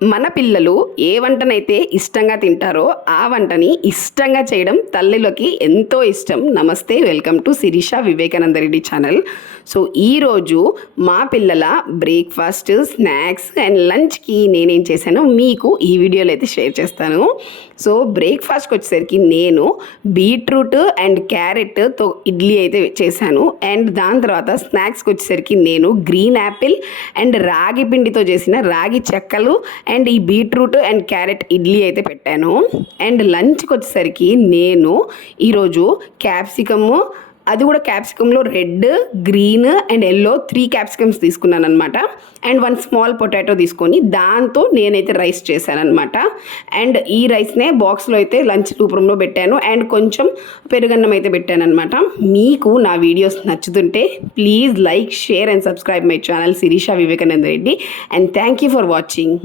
మన పిల్లలు ఏ వంటనైతే ఇష్టంగా తింటారో ఆ వంటని ఇష్టంగా చేయడం తల్లులకి ఎంతో ఇష్టం. నమస్తే, welcome to Sirisha Vivekananda Reddy channel. So ఈరోజు మా పిల్లల బ్రేక్ఫాస్ట్, స్నాక్స్ అండ్ లంచ్కి నేనేం చేశానో మీకు ఈ వీడియోలో అయితే షేర్ చేస్తాను. సో బ్రేక్ఫాస్ట్కి వచ్చేసరికి నేను బీట్రూట్ అండ్ క్యారెట్తో ఇడ్లీ అయితే చేశాను. అండ్ దాని తర్వాత స్నాక్స్కి వచ్చేసరికి నేను గ్రీన్ యాపిల్ అండ్ రాగి పిండితో చేసిన రాగి చెక్కలు అండ్ ఈ బీట్రూట్ అండ్ క్యారెట్ ఇడ్లీ అయితే పెట్టాను. అండ్ లంచ్కి వచ్చేసరికి నేను ఈరోజు క్యాప్సికము, అది కూడా క్యాప్సికంలో red, green and yellow 3 capsicums తీసుకున్నాను అనమాట. అండ్ 1 స్మాల్ పొటాటో తీసుకొని దాంతో నేనైతే రైస్ చేశాను అనమాట. అండ్ ఈ రైస్నే బాక్స్లో అయితే లంచ్ రూపంలో పెట్టాను. అండ్ కొంచెం పెరుగన్నం అయితే పెట్టాను అనమాట. మీకు నా వీడియోస్ నచ్చుతుంటే please like, share and subscribe my channel Shirisha Vivekananda Reddy. And thank you for watching.